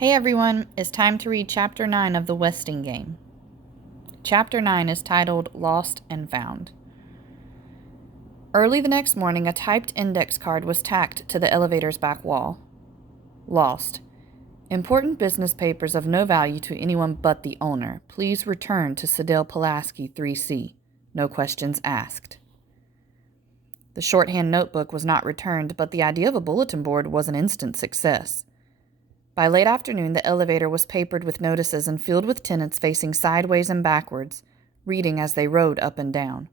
Hey everyone, it's time to read Chapter 9 of The Westing Game. Chapter 9 is titled Lost and Found. Early the next morning, a typed index card was tacked to the elevator's back wall. Lost. Important business papers of no value to anyone but the owner. Please return to Sedale Pulaski 3C. No questions asked. The shorthand notebook was not returned, but the idea of a bulletin board was an instant success. By late afternoon, the elevator was papered with notices and filled with tenants facing sideways and backwards, reading as they rode up and down.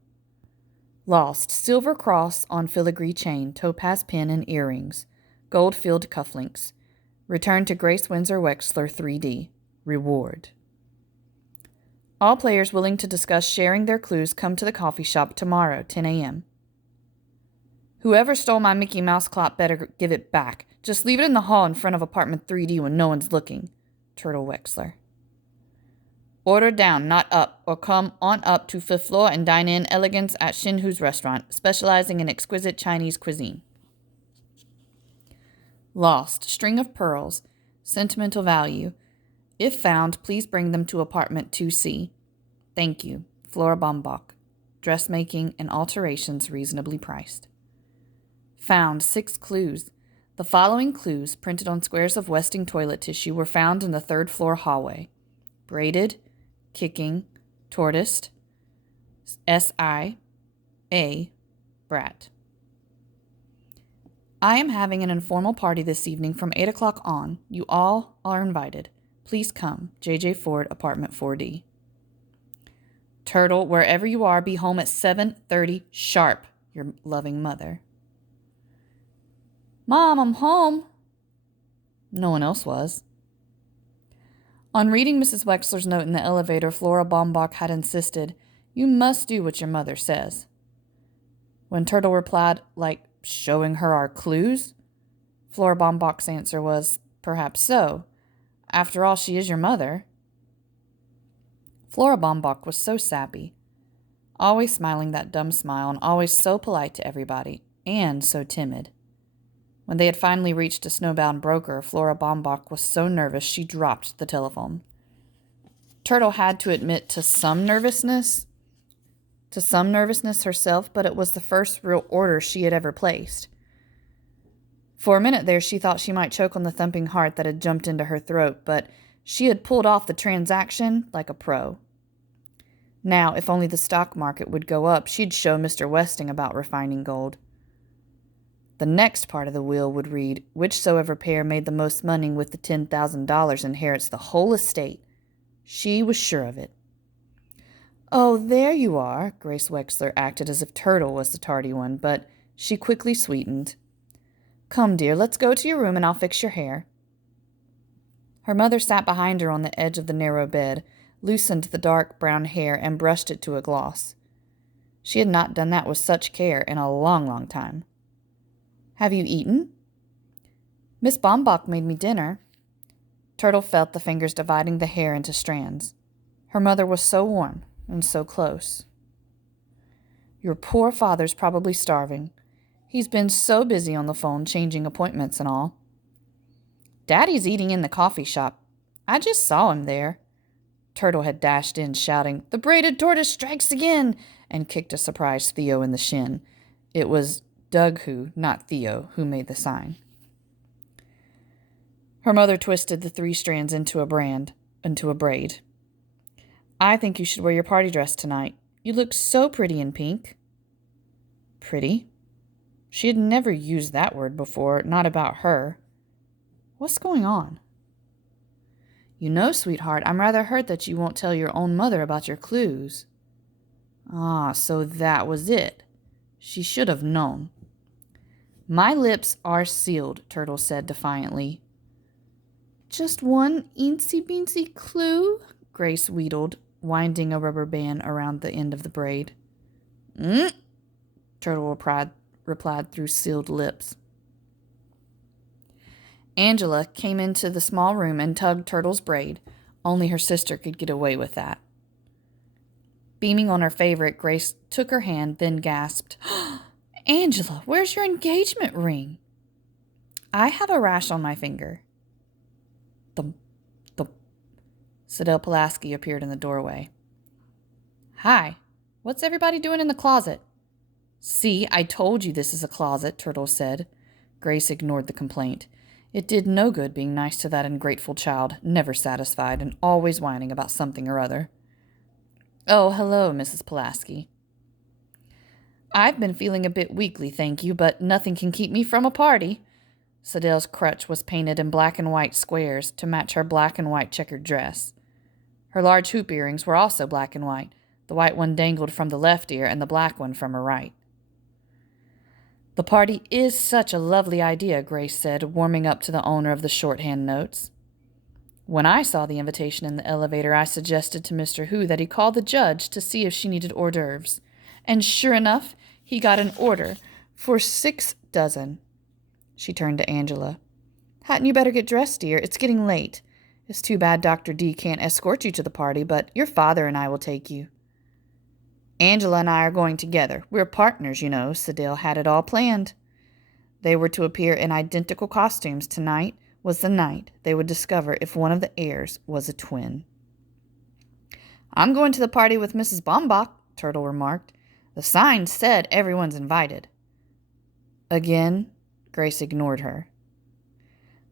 Lost, silver cross on filigree chain, topaz pin and earrings, gold-filled cufflinks. Return to Grace Windsor Wexler 3D. Reward. All players willing to discuss sharing their clues come to the coffee shop tomorrow, 10 a.m. Whoever stole my Mickey Mouse clock better give it back. Just leave it in the hall in front of apartment 3D when no one's looking. Turtle Wexler. Order down, not up, or come on up to 5th floor and dine in elegance at Shinhu's restaurant, specializing in exquisite Chinese cuisine. Lost. String of pearls. Sentimental value. If found, please bring them to apartment 2C. Thank you. Flora Bombach. Dressmaking and alterations reasonably priced. Found 6 clues. The following clues, printed on squares of Westing toilet tissue, were found in the 3rd floor hallway. Braided, kicking, tortoised, S.I.A. Brat. I am having an informal party this evening from 8 o'clock on. You all are invited. Please come. J.J. Ford, apartment 4D. Turtle, wherever you are, be home at 7:30 sharp. Your loving mother. Mom, I'm home. No one else was. On reading Mrs. Wexler's note in the elevator, Flora Bombach had insisted, "You must do what your mother says." When Turtle replied, like showing her our clues, Flora Bombach's answer was, "Perhaps so. After all, she is your mother." Flora Bombach was so sappy, always smiling that dumb smile and always so polite to everybody, and so timid. When they had finally reached a snowbound broker, Flora Bombach was so nervous she dropped the telephone. Turtle had to admit to some nervousness herself, but it was the first real order she had ever placed. For a minute there, she thought she might choke on the thumping heart that had jumped into her throat, but she had pulled off the transaction like a pro. Now, if only the stock market would go up, she'd show Mr. Westing about refining gold. The next part of the will would read, whichsoever pair made the most money with the $10,000 inherits the whole estate. She was sure of it. Oh, there you are. Grace Wexler acted as if Turtle was the tardy one, but she quickly sweetened. Come, dear, let's go to your room and I'll fix your hair. Her mother sat behind her on the edge of the narrow bed, loosened the dark brown hair, and brushed it to a gloss. She had not done that with such care in a long, long time. Have you eaten? Miss Bombach made me dinner. Turtle felt the fingers dividing the hair into strands. Her mother was so warm and so close. Your poor father's probably starving. He's been so busy on the phone changing appointments and all. Daddy's eating in the coffee shop. I just saw him there. Turtle had dashed in shouting, "The braided tortoise strikes again!" and kicked a surprised Theo in the shin. It was Doug not Theo, who made the sign. Her mother twisted the 3 strands into a braid. I think you should wear your party dress tonight. You look so pretty in pink. Pretty? She had never used that word before, not about her. What's going on? You know, sweetheart, I'm rather hurt that you won't tell your own mother about your clues. Ah, so that was it. She should have known. My lips are sealed, Turtle said defiantly. Just one eensy-beensy clue? Grace wheedled, winding a rubber band around the end of the braid. Turtle replied through sealed lips. Angela came into the small room and tugged Turtle's braid. Only her sister could get away with that. Beaming on her favorite, Grace took her hand, then gasped, Angela, where's your engagement ring? I have a rash on my finger. The, the, Sadell Pulaski appeared in the doorway. Hi, what's everybody doing in the closet? See, I told you this is a closet, Turtle said. Grace ignored the complaint. It did no good being nice to that ungrateful child, never satisfied and always whining about something or other. Oh, hello, Mrs. Pulaski. I've been feeling a bit weakly, thank you, but nothing can keep me from a party. Sadell's crutch was painted in black and white squares to match her black and white checkered dress. Her large hoop earrings were also black and white. The white one dangled from the left ear and the black one from her right. The party is such a lovely idea, Grace said, warming up to the owner of the shorthand notes. When I saw the invitation in the elevator, I suggested to Mr. Hu that he call the judge to see if she needed hors d'oeuvres. And sure enough, he got an order for 6 dozen. She turned to Angela. Hadn't you better get dressed, dear? It's getting late. It's too bad Dr. D can't escort you to the party, but your father and I will take you. Angela and I are going together. We're partners, you know. Sadell had it all planned. They were to appear in identical costumes. Tonight was the night they would discover if one of the heirs was a twin. I'm going to the party with Mrs. Baumbach, Turtle remarked. The sign said everyone's invited. Again, Grace ignored her.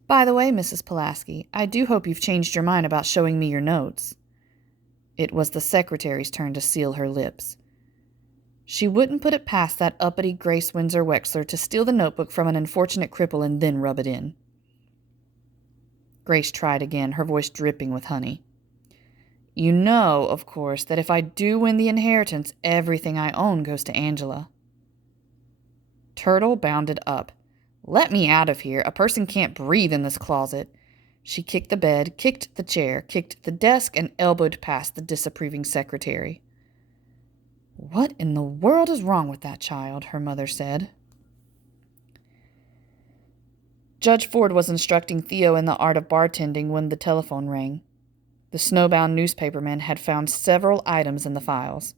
By the way, Mrs. Pulaski, I do hope you've changed your mind about showing me your notes. It was the secretary's turn to seal her lips. She wouldn't put it past that uppity Grace Windsor Wexler to steal the notebook from an unfortunate cripple and then rub it in. Grace tried again, her voice dripping with honey. You know, of course, that if I do win the inheritance, everything I own goes to Angela. Turtle bounded up. Let me out of here. A person can't breathe in this closet. She kicked the bed, kicked the chair, kicked the desk, and elbowed past the disapproving secretary. What in the world is wrong with that child? Her mother said. Judge Ford was instructing Theo in the art of bartending when the telephone rang. The snowbound newspaperman had found several items in the files.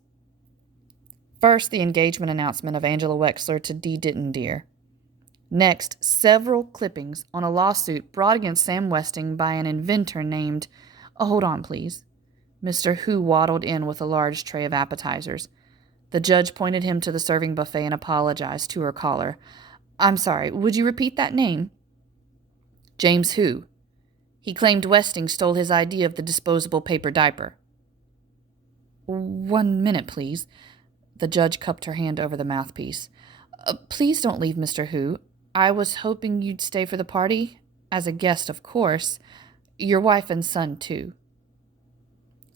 First, the engagement announcement of Angela Wexler to D. Ditton Deer. Next, several clippings on a lawsuit brought against Sam Westing by an inventor named... hold on, please. Mr. Hu waddled in with a large tray of appetizers. The judge pointed him to the serving buffet and apologized to her caller. I'm sorry, would you repeat that name? James Hu. He claimed Westing stole his idea of the disposable paper diaper. 1 minute, please. The judge cupped her hand over the mouthpiece. Please don't leave, Mr. Hu. I was hoping you'd stay for the party. As a guest, of course. Your wife and son, too.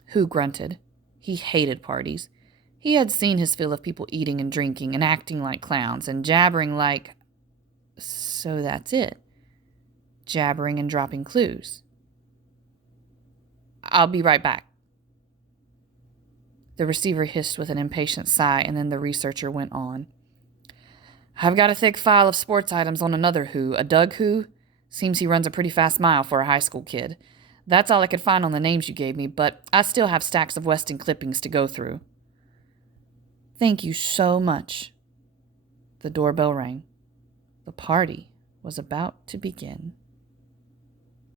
Hu grunted. He hated parties. He had seen his fill of people eating and drinking and acting like clowns and jabbering like... So that's it. Jabbering and dropping clues. I'll be right back. The receiver hissed with an impatient sigh, and then the researcher went on. I've got a thick file of sports items on another Hu, a Doug Hu. Seems he runs a pretty fast mile for a high school kid. That's all I could find on the names you gave me, but I still have stacks of Westing clippings to go through. Thank you so much. The doorbell rang. The party was about to begin.